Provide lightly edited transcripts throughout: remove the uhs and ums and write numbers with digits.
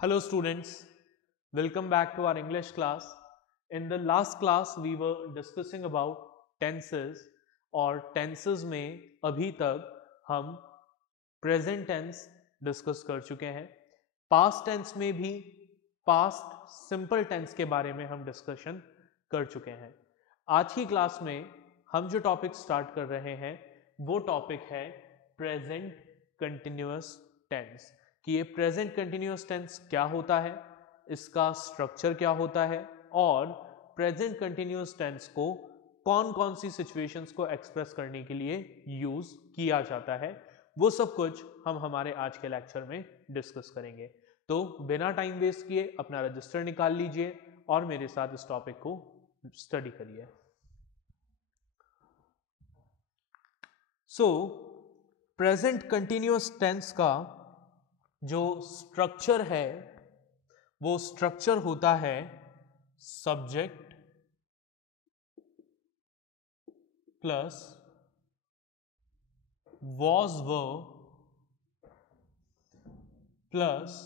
Hello students, welcome back to our English class. In the last class we were discussing about tenses और tenses में अभी तक हम present tense discuss कर चुके हैं. Past tense में भी past simple tense के बारे में हम discussion कर चुके हैं. आज की क्लास में हम जो टॉपिक स्टार्ट कर रहे हैं वो टॉपिक है प्रेजेंट कंटिन्यूअस टेंस कि ये प्रेजेंट कंटिन्यूअस टेंस क्या होता है, इसका स्ट्रक्चर क्या होता है और प्रेजेंट कंटिन्यूअस टेंस को कौन कौन सी सिचुएशंस को एक्सप्रेस करने के लिए यूज किया जाता है, वो सब कुछ हम हमारे आज के लेक्चर में डिस्कस करेंगे. तो बिना टाइम वेस्ट किए अपना रजिस्टर निकाल लीजिए और मेरे साथ इस टॉपिक को स्टडी करिए. सो प्रेजेंट कंटिन्यूअस टेंस का जो स्ट्रक्चर है वो स्ट्रक्चर होता है subject plus was verb plus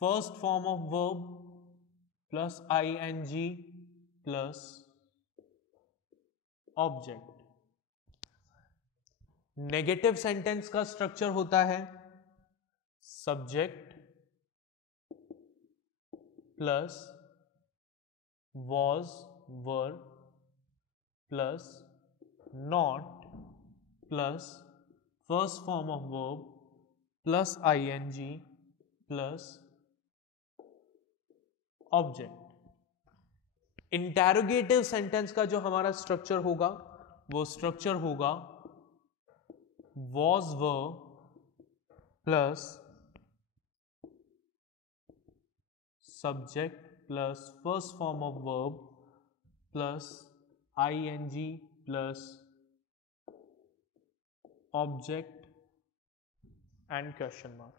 first form of verb plus ING plus object. Negative sentence का स्ट्रक्चर होता है subject plus was verb plus not plus first form of verb plus ING plus object. Interrogative sentence का जो हमारा structure होगा वो structure होगा was verb plus subject plus first form of verb plus ing plus object and question mark.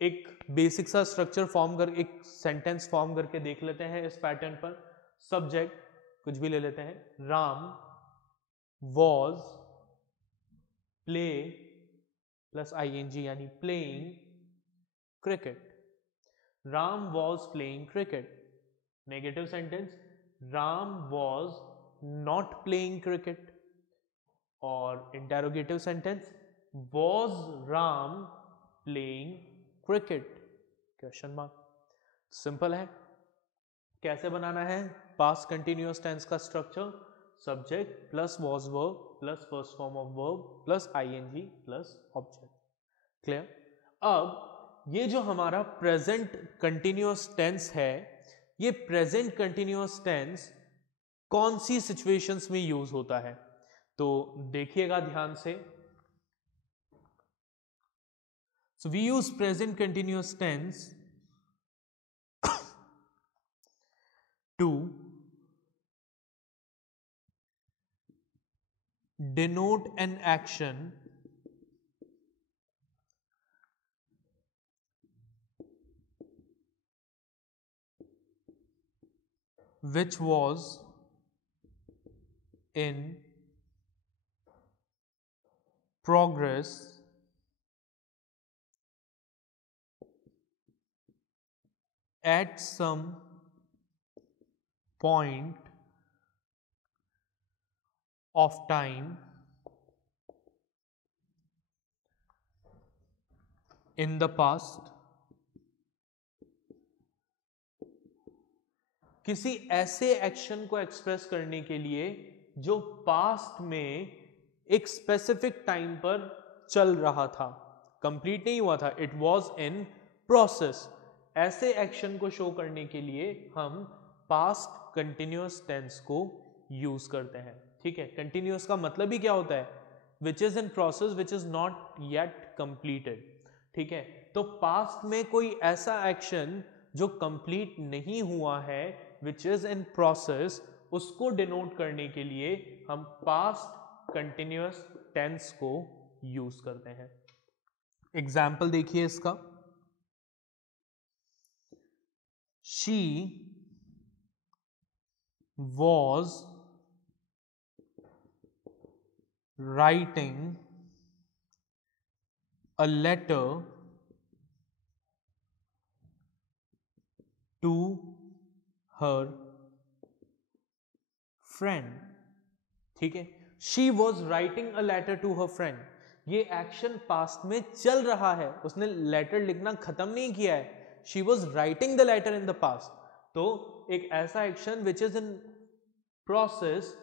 एक basic सा structure form कर एक सेंटेंस फॉर्म करके देख लेते हैं इस पैटर्न पर. सब्जेक्ट कुछ भी ले लेते हैं, Ram was play plus ING यानी playing cricket. Ram was playing cricket. Negative sentence Ram was not playing cricket. और interrogative sentence was Ram playing cricket question mark. Simple है. कैसे बनाना है पास्ट कंटिन्यूअस टेंस का structure? Subject plus was verb plus first form of verb plus ING plus object. Clear? अब ये जो हमारा प्रेजेंट कंटिन्यूअस टेंस है, ये प्रेजेंट कंटिन्यूअस टेंस कौन सी सिचुएशंस में यूज होता है तो देखिएगा ध्यान से. So we use present continuous tense to denote an action which was in progress at some point of time in the past. किसी ऐसे एक्शन को एक्सप्रेस करने के लिए जो पास्ट में एक स्पेसिफिक टाइम पर चल रहा था, कंप्लीट नहीं हुआ था, इट वॉज इन प्रोसेस. ऐसे एक्शन को शो करने के लिए हम पास्ट कंटिन्यूअस टेंस को यूज करते हैं. ठीक है, कंटिन्यूअस का मतलब ही क्या होता है? Which is in process which is not yet completed. ठीक है, तो पास्ट में कोई ऐसा एक्शन जो कंप्लीट नहीं हुआ है, विच इज इन प्रोसेस, उसको डिनोट करने के लिए हम पास्ट कंटिन्यूअस टेंस को यूज करते हैं. एग्जाम्पल देखिए इसका. She was writing a letter to her friend, ठीक है। She was writing a letter to her friend, ये एक्शन पास्ट में चल रहा है, उसने लेटर लिखना खत्म नहीं किया है। She was writing the letter in the past, तो एक ऐसा action which is in process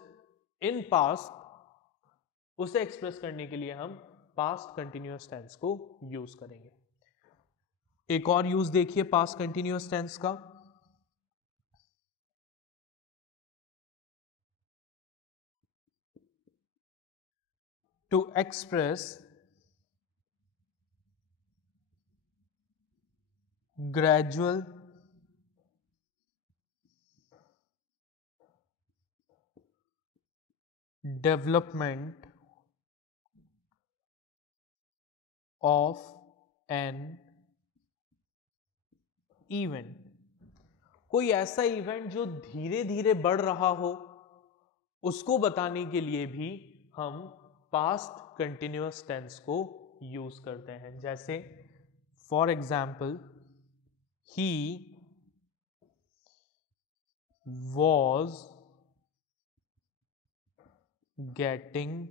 in past, उसे एक्सप्रेस करने के लिए हम पास्ट कंटिन्यूअस टेंस को यूज करेंगे। एक और यूज देखिए पास्ट कंटिन्यूअस टेंस का, to express gradual development of an event, कोई ऐसा इवेंट जो धीरे धीरे बढ़ रहा हो, उसको बताने के लिए भी हम पास्ट कंटिन्यूअस टेंस को यूज करते हैं। जैसे for example, he was getting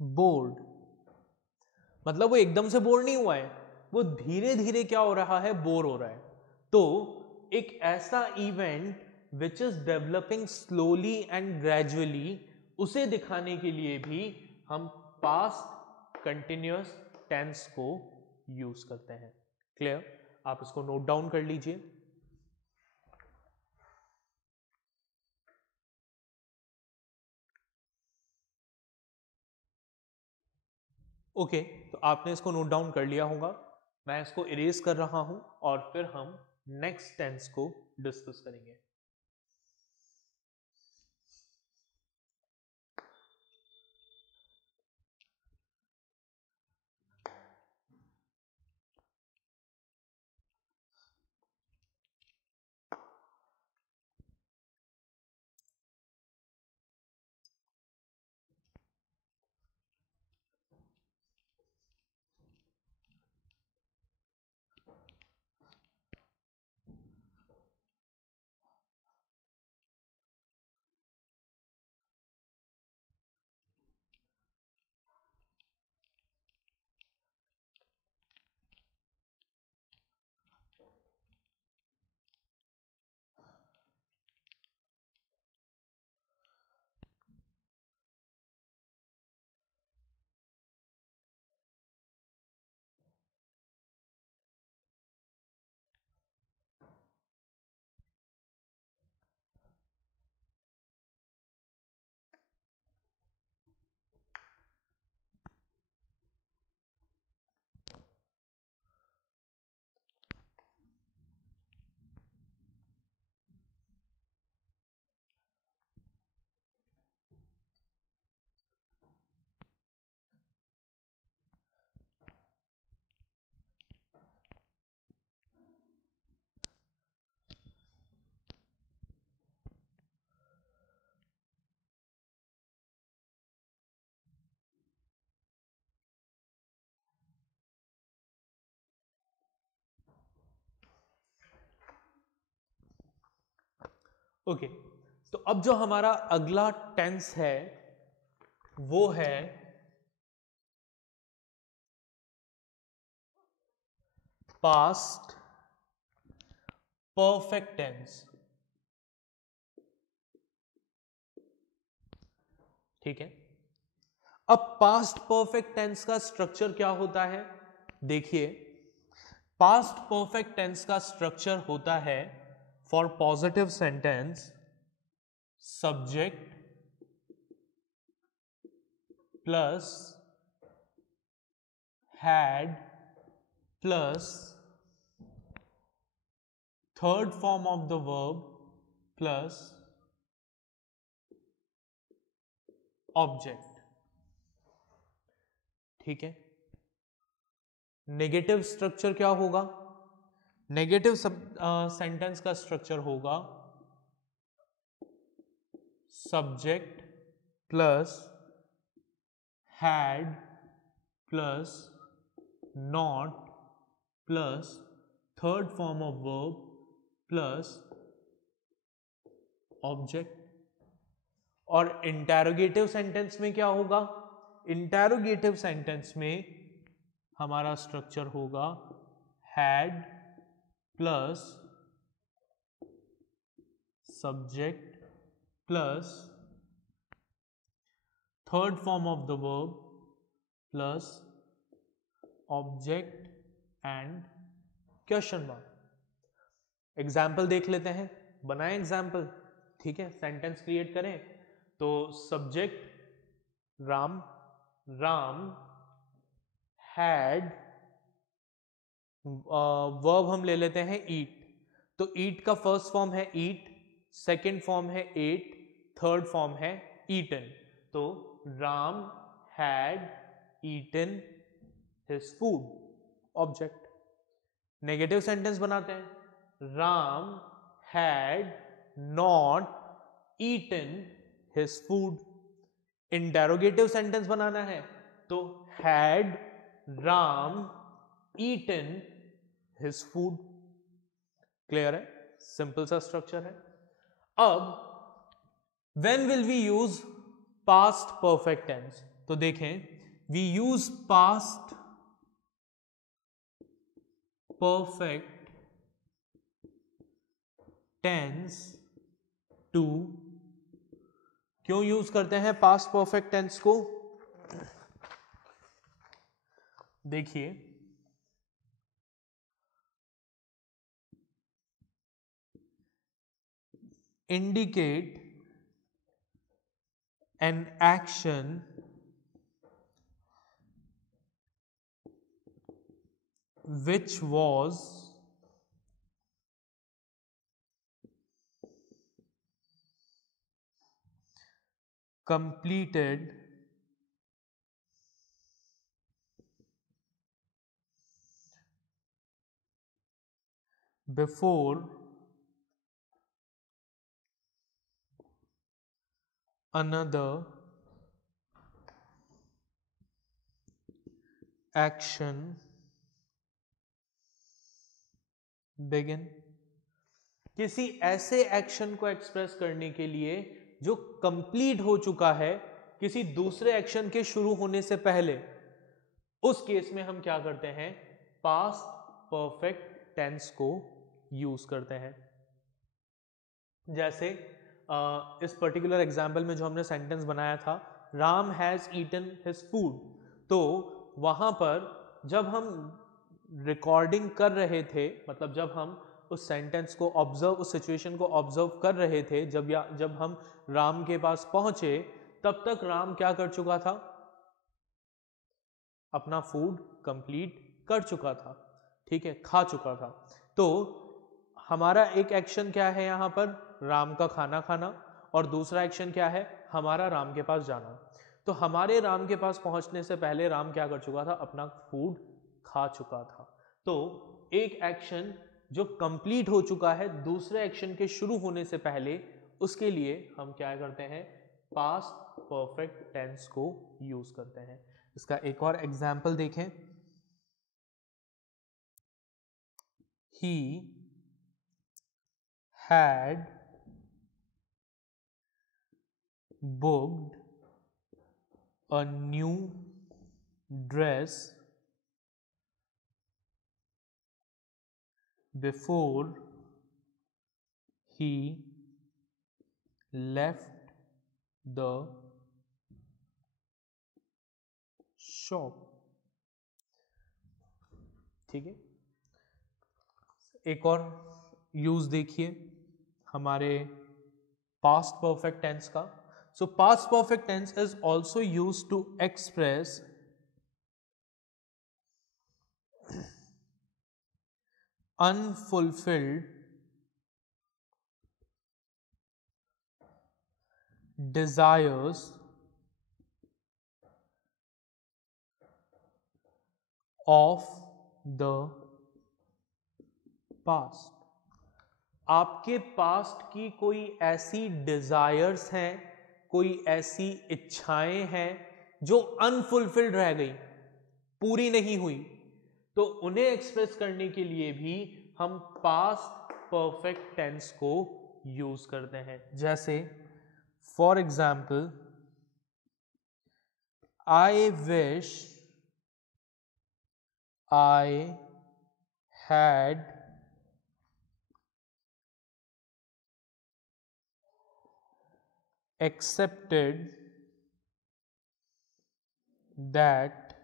bored, मतलब वो एकदम से बोर नहीं हुआ है, वो धीरे धीरे क्या हो रहा है, बोर हो रहा है। तो एक ऐसा event which is developing slowly and gradually, उसे दिखाने के लिए भी हम पास्ट कंटिन्यूअस टेंस को यूज करते हैं। क्लियर? आप इसको नोट डाउन कर लीजिए। ओके, तो आपने इसको नोट डाउन कर लिया होगा। मैं इसको इरेज कर रहा हूं और फिर हम नेक्स्ट टेंस को डिस्कस करेंगे। ओके, तो अब जो हमारा अगला टेंस है वो है पास्ट परफेक्ट टेंस। ठीक है, अब पास्ट परफेक्ट टेंस का स्ट्रक्चर क्या होता है? देखिए, पास्ट परफेक्ट टेंस का स्ट्रक्चर होता है for positive sentence subject plus had plus third form of the verb plus object. ठीक है, नेगेटिव स्ट्रक्चर क्या होगा? नेगेटिव सेंटेंस का स्ट्रक्चर होगा subject plus had plus not plus third form of verb plus object. और interrogative sentence में क्या होगा? इंटेरोगेटिव सेंटेंस में हमारा स्ट्रक्चर होगा had plus subject plus third form of the verb plus object and question mark. Example देख लेते हैं, बनाएं एग्जाम्पल, ठीक है, सेंटेंस क्रिएट करें। तो subject Ram, Ram had, verb हम ले लेते हैं ईट। तो ईट का फर्स्ट फॉर्म है ईट, सेकेंड फॉर्म है एट, थर्ड फॉर्म है ईटन। तो Ram had eaten his food, object. Negative sentence बनाते हैं, Ram had not eaten his food. Interrogative sentence बनाना है तो had Ram eaten his food. Clear है? सिंपल सा स्ट्रक्चर है। अब when will we use past perfect tense? तो देखें, we use past perfect tense to, क्यों यूज करते हैं पास्ट परफेक्ट टेंस को? देखिए, indicate an action which was completed before another action begin। किसी ऐसे एक्शन को एक्सप्रेस करने के लिए जो कंप्लीट हो चुका है किसी दूसरे एक्शन के शुरू होने से पहले, उस केस में हम क्या करते हैं? पास्ट परफेक्ट टेंस को यूज करते हैं। जैसे इस पर्टिकुलर एग्जाम्पल में जो हमने सेंटेंस बनाया था, Ram has eaten his food, तो वहां पर जब हम रिकॉर्डिंग कर रहे थे, मतलब जब हम उस सेंटेंस को ऑब्जर्व, उस सिचुएशन को ऑब्जर्व कर रहे थे, जब हम राम के पास पहुंचे, तब तक राम क्या कर चुका था? अपना फूड कंप्लीट कर चुका था, ठीक है, खा चुका था। तो हमारा एक एक्शन क्या है यहाँ पर? राम का खाना खाना। और दूसरा एक्शन क्या है? हमारा राम के पास जाना। तो हमारे राम के पास पहुंचने से पहले राम क्या कर चुका था? अपना फूड खा चुका था। तो एक एक्शन जो कंप्लीट हो चुका है दूसरे एक्शन के शुरू होने से पहले, उसके लिए हम क्या करते हैं? पास्ट परफेक्ट टेंस को यूज करते हैं। इसका एक और एग्जाम्पल देखें, he had booked a new dress before he left the shop। ठीक है, एक और यूज देखिए हमारे पास्ट परफेक्ट टेंस का। So past perfect tense is also use to express unfulfilled desires of the past। आपके पास्ट की कोई ऐसी डिजायर्स हैं, कोई ऐसी इच्छाएं हैं जो अनफुलफिल्ड रह गई, पूरी नहीं हुई, तो उन्हें एक्सप्रेस करने के लिए भी हम पास्ट परफेक्ट टेंस को यूज करते हैं। जैसे for example, I wish I had accepted that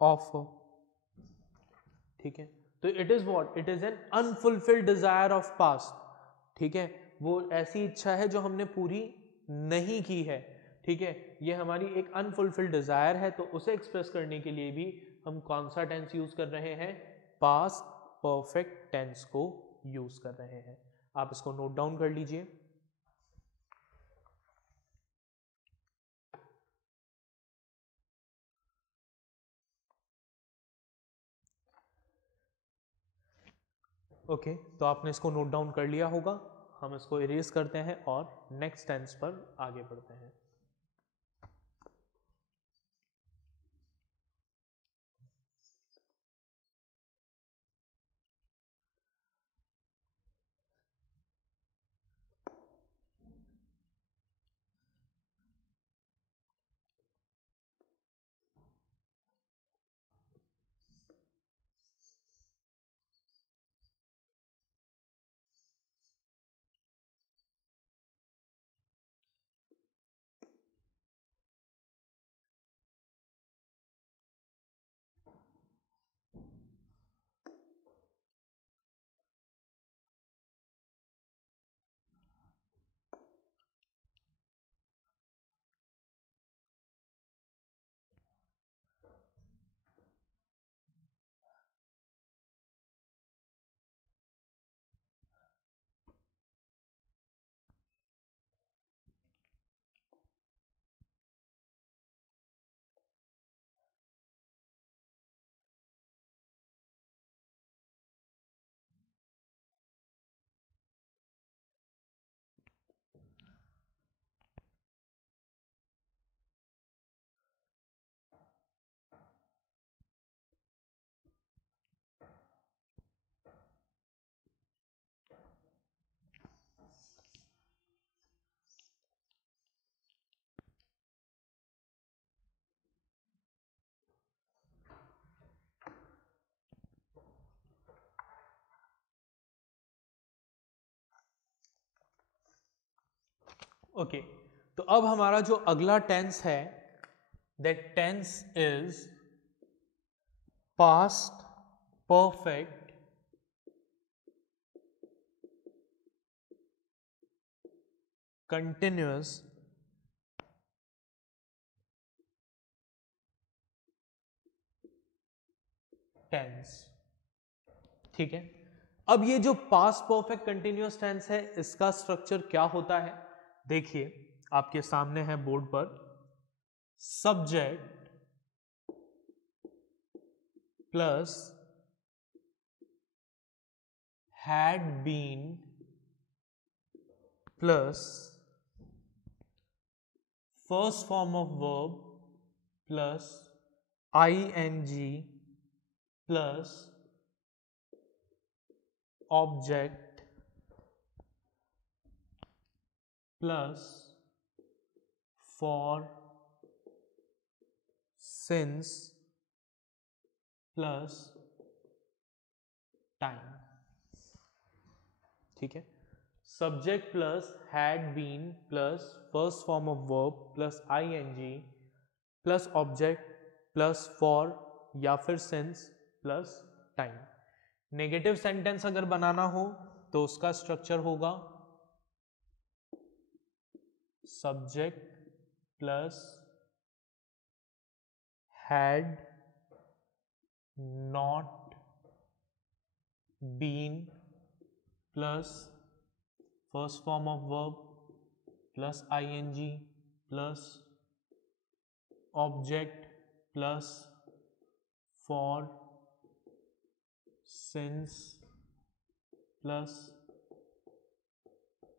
offer। ठीक है, तो it is what, it is an unfulfilled desire of past. ठीक है, वो ऐसी इच्छा है जो हमने पूरी नहीं की है। ठीक है, ये हमारी एक अनफुलफिल्ड डिजायर है, तो उसे एक्सप्रेस करने के लिए भी हम कौन सा टेंस यूज कर रहे हैं, पास्ट परफेक्ट टेंस को यूज कर रहे हैं। आप इसको नोट डाउन कर लीजिए। ओके, तो आपने इसको नोट डाउन कर लिया होगा। हम इसको इरेज करते हैं और नेक्स्ट टेंस पर आगे बढ़ते हैं। ओके, तो अब हमारा जो अगला टेंस है, that tense is past perfect continuous tense. ठीक है, अब ये जो पास्ट परफेक्ट कंटिन्यूअस टेंस है, इसका स्ट्रक्चर क्या होता है, देखिए आपके सामने है बोर्ड पर। Subject plus had been plus first form of verb plus ing plus object plus for since plus time. ठीक है, subject plus had been plus first form of verb plus ing plus object plus for या फिर since plus time. Negative sentence अगर बनाना हो तो उसका structure होगा subject plus had not been plus first form of verb plus ing plus object plus for since plus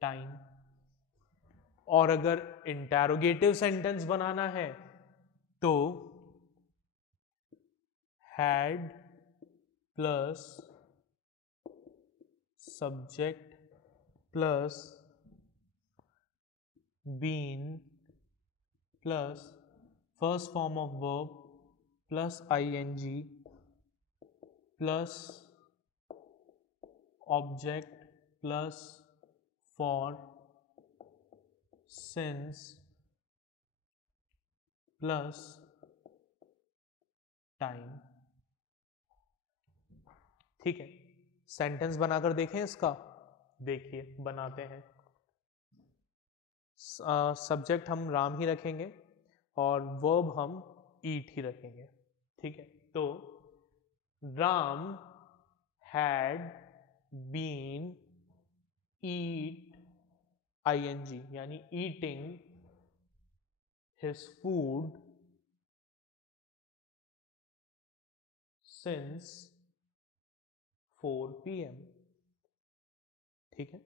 time. और अगर इंटरोगेटिव सेंटेंस बनाना है तो had plus subject plus been plus first form of verb plus ing plus object plus for since plus time. ठीक है, sentence बनाकर देखें इसका। देखिए बनाते हैं। सब्जेक्ट हम राम ही रखेंगे और वर्ब हम ईट ही रखेंगे। ठीक है, तो Ram had been eat ing यानी eating his food since 4 PM। ठीक है,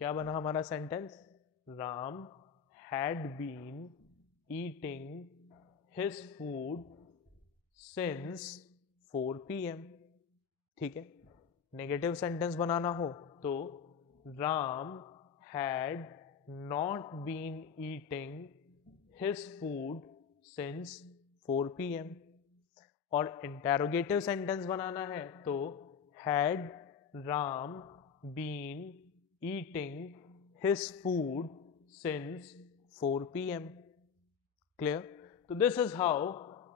क्या बना हमारा सेंटेंस? Ram had been eating his food since 4 PM। ठीक है, नेगेटिव सेंटेंस बनाना हो तो Ram had not been eating his food since 4 PM। और इंटेरोगेटिव सेंटेंस बनाना है तो had Ram been eating his food since 4 PM। Clear? तो this is how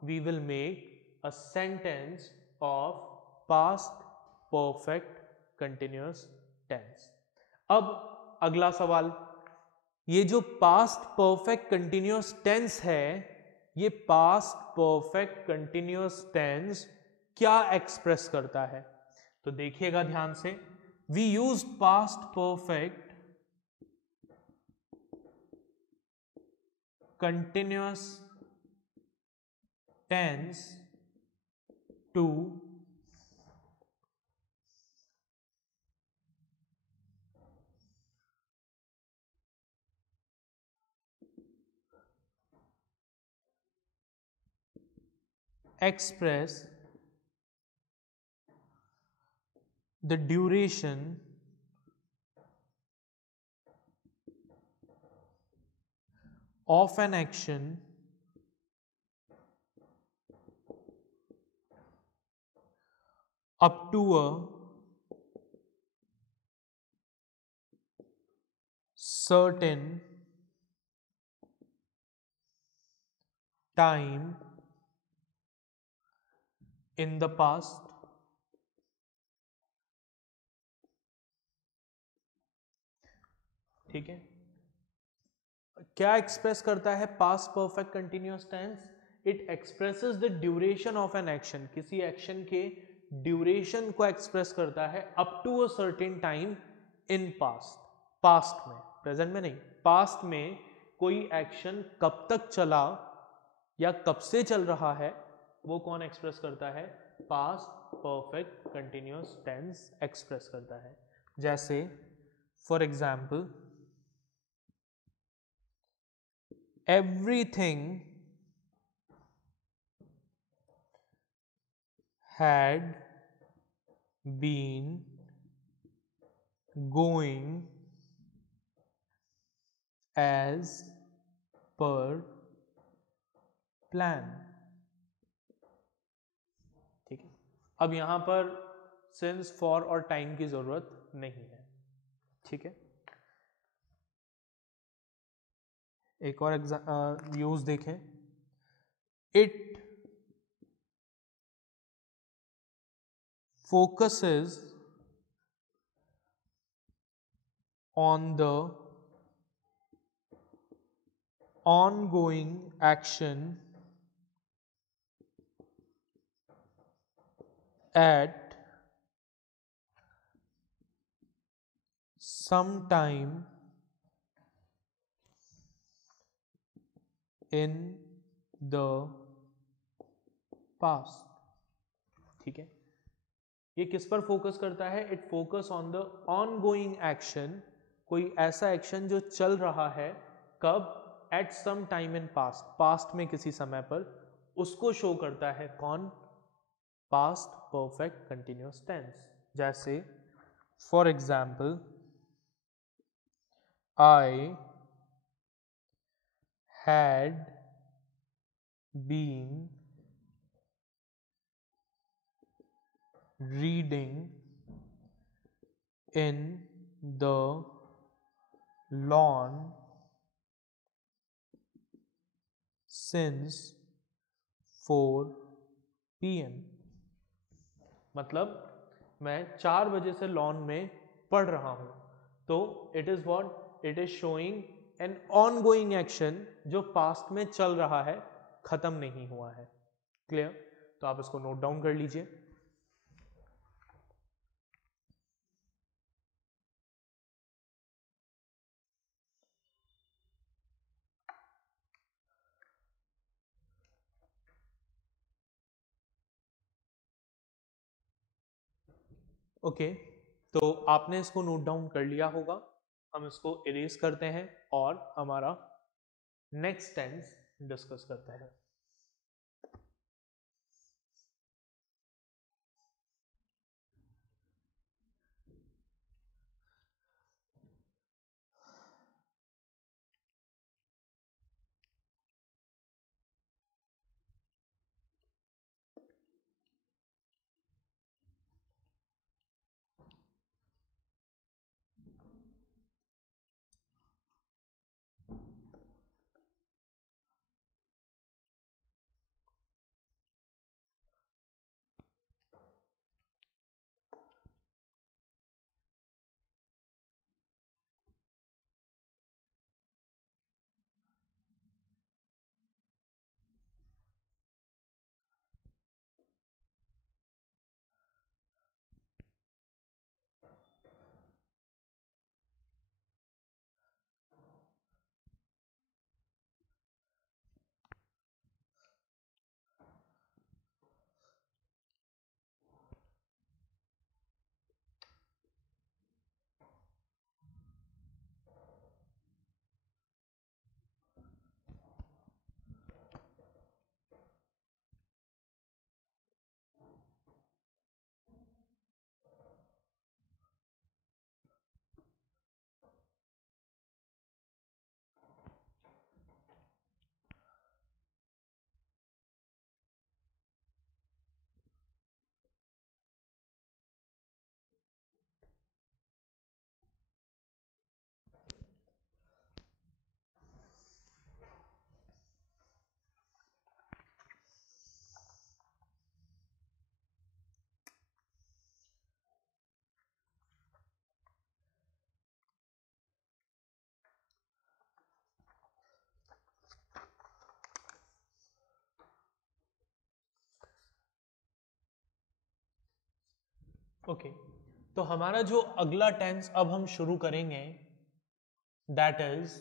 we will make a sentence of past perfect continuous tense. अब अगला सवाल, ये जो पास्ट परफेक्ट कंटिन्यूअस टेंस है, ये पास्ट परफेक्ट कंटिन्यूअस टेंस क्या एक्सप्रेस करता है? तो देखिएगा ध्यान से। We use past perfect continuous tense to express the duration of an action up to a certain time in the past। ठीक है, क्या एक्सप्रेस करता है past perfect continuous tense? It expresses the duration of an action, किसी action के duration को express करता है up to a certain time in past. Past में, प्रेजेंट में नहीं, पास्ट में कोई एक्शन कब तक चला या कब से चल रहा है, वो कौन एक्सप्रेस करता है? Past perfect continuous tense express करता है। जैसे for example, everything had been going as per plan। ठीक है, अब यहां पर सिंस, फॉर और टाइम की जरूरत नहीं है। ठीक है, एक और यूज देखें। It focuses on the ongoing action at some time in the past। ठीक है, ये किस पर फोकस करता है? It focus on the ongoing action, कोई ऐसा एक्शन जो चल रहा है, कब? At some time in past, past में किसी समय पर, उसको शो करता है। कौन? Past perfect continuous tense. जैसे for example I had been reading in the lawn since 4 PM। मतलब मैं 4 बजे से लॉन में पढ़ रहा हूं। तो it is what, it is showing an ongoing action जो पास्ट में चल रहा है, खत्म नहीं हुआ है। क्लियर? तो आप इसको नोट डाउन कर लीजिए। ओके, तो आपने इसको नोट डाउन कर लिया होगा। हम इसको इरेज करते हैं और हमारा नेक्स्ट टेंस डिस्कस करते हैं। ओके, तो हमारा जो अगला टेंस अब हम शुरू करेंगे दैट इज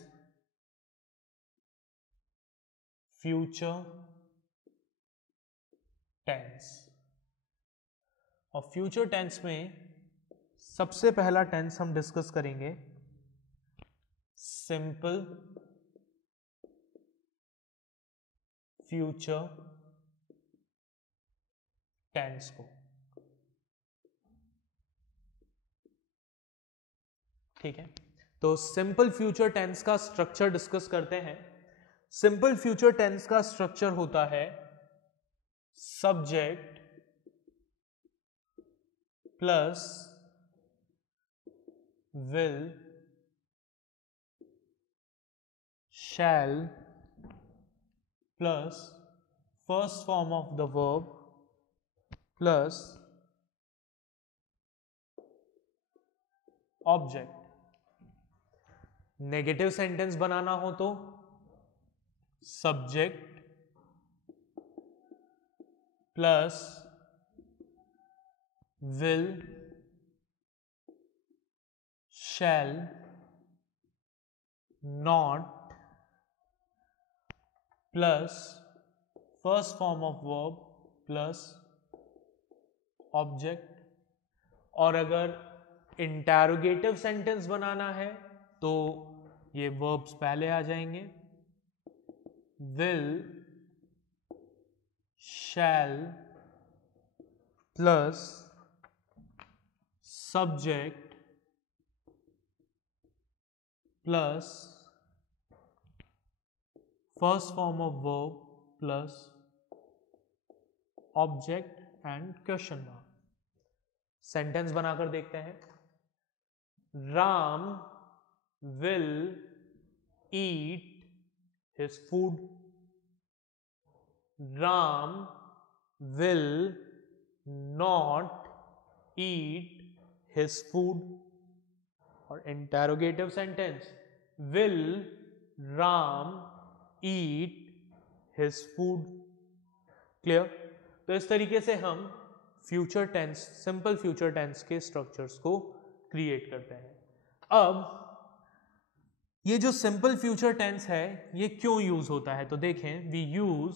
फ्यूचर टेंस। और फ्यूचर टेंस में सबसे पहला टेंस हम डिस्कस करेंगे सिंपल फ्यूचर टेंस को। ठीक है, तो सिंपल फ्यूचर टेंस का स्ट्रक्चर डिस्कस करते हैं। सिंपल फ्यूचर टेंस का स्ट्रक्चर होता है subject plus will shall plus first form of the verb plus object. Negative sentence बनाना हो तो subject plus will shall not plus first form of verb plus object. और अगर इंटैरोगेटिव सेंटेंस बनाना है तो ये वर्ब्स पहले आ जाएंगे, will shall plus subject plus first form of verb plus object and question mark. Sentence बनाकर देखते हैं। Ram will eat his food. Ram will not eat his food. और interrogative sentence, will Ram eat his food. Clear? तो इस तरीके से हम future tense, simple future tense के स्ट्रक्चर्स को क्रिएट करते हैं। अब ये जो सिंपल फ्यूचर टेंस है ये क्यों यूज होता है, तो देखें, we use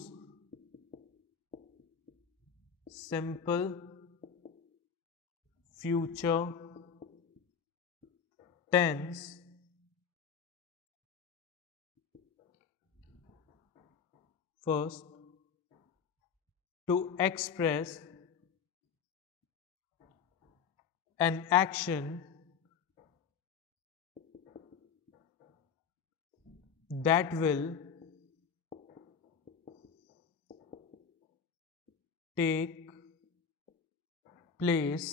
simple future tense first to express an action that will take place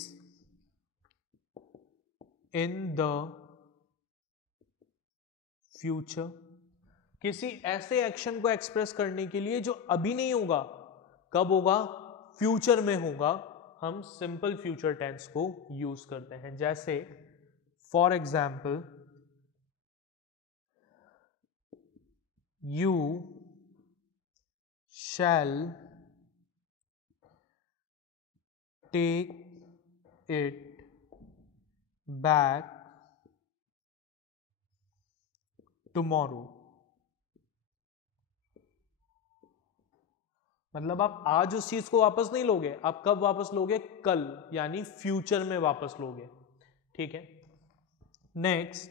in the future। किसी ऐसे एक्शन को एक्सप्रेस करने के लिए जो अभी नहीं होगा, कब होगा, फ्यूचर में होगा, हम सिंपल फ्यूचर टेंस को यूज करते हैं। जैसे for example, you shall take it back tomorrow. मतलब आप आज उस चीज को वापस नहीं लोगे, आप कब वापस लोगे, कल, यानी फ्यूचर में वापस लोगे। ठीक है। Next,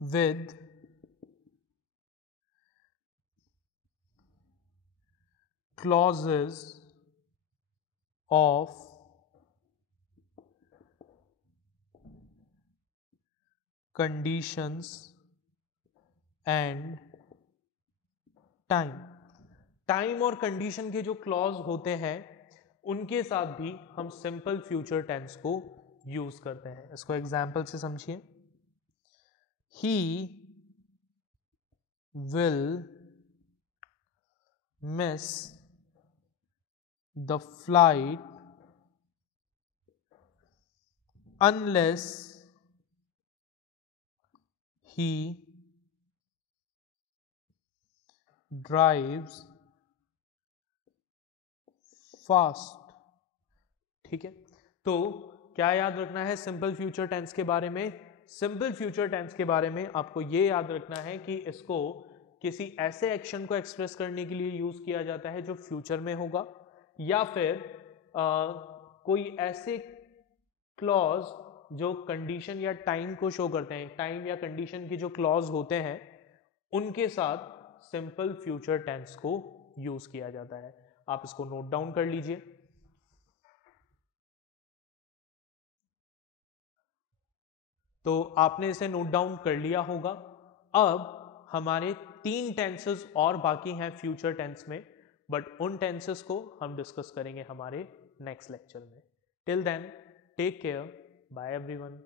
with clauses of conditions and time. Time और कंडीशन के जो क्लॉज होते हैं उनके साथ भी हम सिंपल फ्यूचर टेंस को यूज करते हैं। इसको एग्जाम्पल से समझिए। He will miss the flight unless he drives fast। ठीक है। तो क्या याद रखना है सिंपल फ्यूचर टेंस के बारे में? सिंपल फ्यूचर टेंस के बारे में आपको ये याद रखना है कि इसको किसी ऐसे एक्शन को एक्सप्रेस करने के लिए यूज किया जाता है जो फ्यूचर में होगा, या फिर कोई ऐसे क्लॉज जो कंडीशन या टाइम को शो करते हैं, टाइम या कंडीशन के जो क्लॉज होते हैं उनके साथ सिंपल फ्यूचर टेंस को यूज किया जाता है। आप इसको नोट डाउन कर लीजिए। तो आपने इसे नोट डाउन कर लिया होगा। अब हमारे 3 टेंसेस और बाकी हैं फ्यूचर टेंस में, बट उन टेंसेस को हम डिस्कस करेंगे हमारे नेक्स्ट लेक्चर में। Till then, take care, bye everyone.